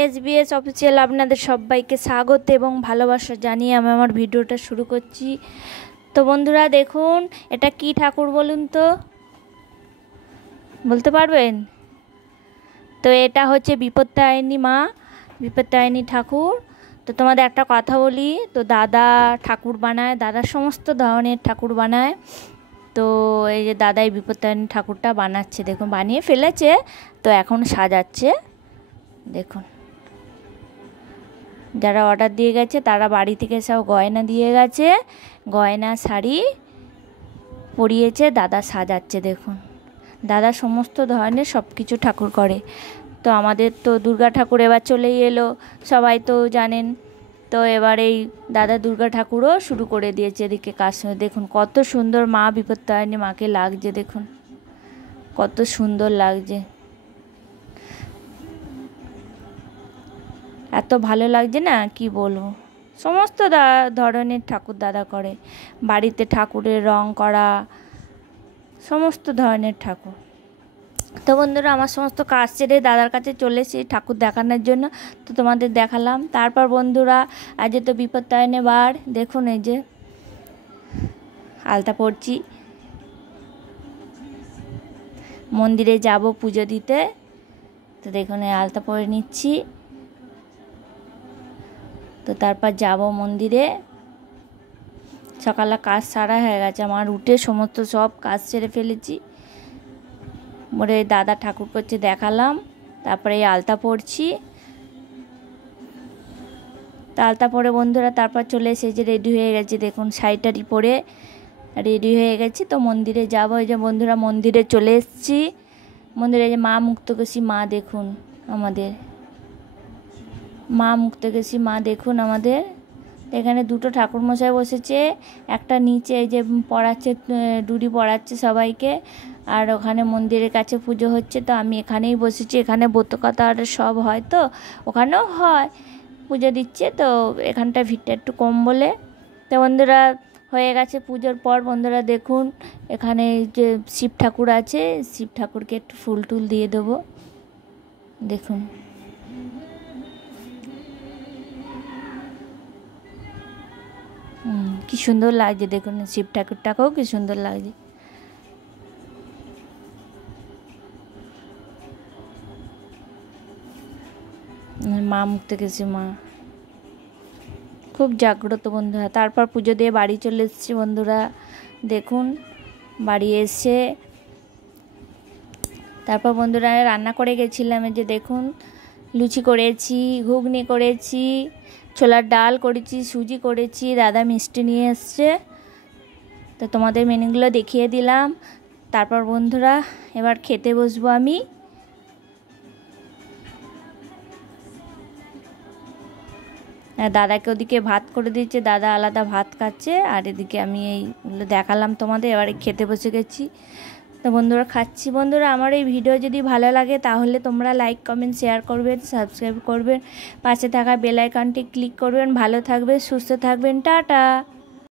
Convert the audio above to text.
SBS official আপনাদের সবাইকে স্বাগত এবং ভালোবাসা জানিয়ে আমি আমার ভিডিওটা শুরু করছি। তো বন্ধুরা দেখুন, এটা কি ঠাকুর বলুন তো, বলতে পারবেন? তো এটা হচ্ছে বিপত্তারিণী মা, বিপত্তারিণী ঠাকুর। তো তোমাদের একটা কথা বলি, তো দাদা ঠাকুর বানায়, দাদা সমস্ত ধরনের ঠাকুর বানায়। তো এই যে দাদাই বিপত্তারিণী ঠাকুরটা বানাচ্ছে, দেখুন বানিয়ে ফেলেছে, তো এখন সাজাচ্ছে। দেখুন, যারা অর্ডার দিয়ে গেছে তারা বাড়ি থেকে সব গয়না দিয়ে গেছে, গয়না শাড়ি পরিয়েছে, দাদা সাজাচ্ছে। দেখুন, দাদা সমস্ত ধরনের সব কিছু ঠাকুর করে। তো আমাদের তো দুর্গা ঠাকুর এবার চলেই এলো, সবাই তো জানেন। তো এবার এই দাদা দুর্গা ঠাকুরও শুরু করে দিয়েছে এদিকে কাজ। দেখুন কত সুন্দর মা বিপত্তারিণী মাকে লাগছে, দেখুন কত সুন্দর লাগছে, এত ভালো লাগছে না কি বলবো। সমস্ত ধরনের ঠাকুর দাদা করে, বাড়িতে ঠাকুরের রং করা, সমস্ত ধরনের ঠাকুর। তো বন্ধুরা, আমার সমস্ত কাজ ছেড়ে দাদার কাছে চলে এসেছি ঠাকুর দেখানোর জন্য, তো তোমাদের দেখালাম। তারপর বন্ধুরা, আজ তো বিপত্তারিণী বার, দেখুন এই যে আলতা পড়ছি, মন্দিরে যাব পুজো দিতে। তো দেখুন এই আলতা পরে নিচ্ছি, তো তারপর যাব মন্দিরে। সকালে কাজ সারা হয়ে গেছে আমার, উঠে সমস্ত সব কাজ সেরে ফেলেছি। মোরে দাদা ঠাকুর করছে দেখালাম, তারপরে এই আলতা পড়ছি। তা আলতা পরে বন্ধুরা তারপর চলে এসে যে রেডি হয়ে গেছে, দেখুন শাড়িটারি পরে রেডি হয়ে গেছি। তো মন্দিরে যাব, এই যে বন্ধুরা মন্দিরে চলে এসেছি। মন্দিরে যে মা মুক্তকেশী মা, দেখুন আমাদের মা মুক্তকেশী মা, দেখুন আমাদের এখানে দুটো ঠাকুরমশাই বসেছে, একটা নিচে এই যে পড়াচ্ছে, ডুরি পড়াচ্ছে সবাইকে, আর ওখানে মন্দিরের কাছে পুজো হচ্ছে। তো আমি এখানেই বসেছি, এখানে ব্রতকথা আর সব হয়, তো ওখানেও হয়, পুজো দিচ্ছে। তো এখানটা ভিড়টা একটু কম বলে। তো বন্ধুরা হয়ে গেছে পুজোর পর, বন্ধুরা দেখুন এখানে যে শিব ঠাকুর আছে, শিব ঠাকুরকে একটু ফুল টুল দিয়ে দেবো। দেখুন কি সুন্দর লাগছে, দেখুন শিব ঠাকুরটাকেও কি সুন্দর লাগছে। মা মুক্তকেশী মা খুব জাগ্রত বন্ধুরা। তারপর পুজো দিয়ে বাড়ি চলে এসেছি বন্ধুরা, দেখুন বাড়ি এসে তারপর বন্ধুরা রান্না করে গেছিলাম। এই যে দেখুন লুচি করেছি, ঘুগনি করেছি, ছোলার ডাল করেছি, সুজি করেছি, দাদা মিষ্টি নিয়ে এসছে। তো তোমাদের মেনুগুলো দেখিয়ে দিলাম। তারপর বন্ধুরা এবার খেতে বসবো আমি। দাদাকে ওদিকে ভাত করে দিচ্ছে, দাদা আলাদা ভাত খাচ্ছে, আর এদিকে আমি এইগুলো দেখালাম তোমাদের। এবারে খেতে বসে গেছি। তো বন্ধুরা খাচ্ছি। বন্ধুরা আমার এই ভিডিও যদি ভালো লাগে তাহলে তোমরা লাইক কমেন্ট শেয়ার করবেন, সাবস্ক্রাইব করবেন, পাশে থাকা বেল আইকনটি ক্লিক করবেন। ভালো থাকবেন, সুস্থ থাকবেন, টাটা।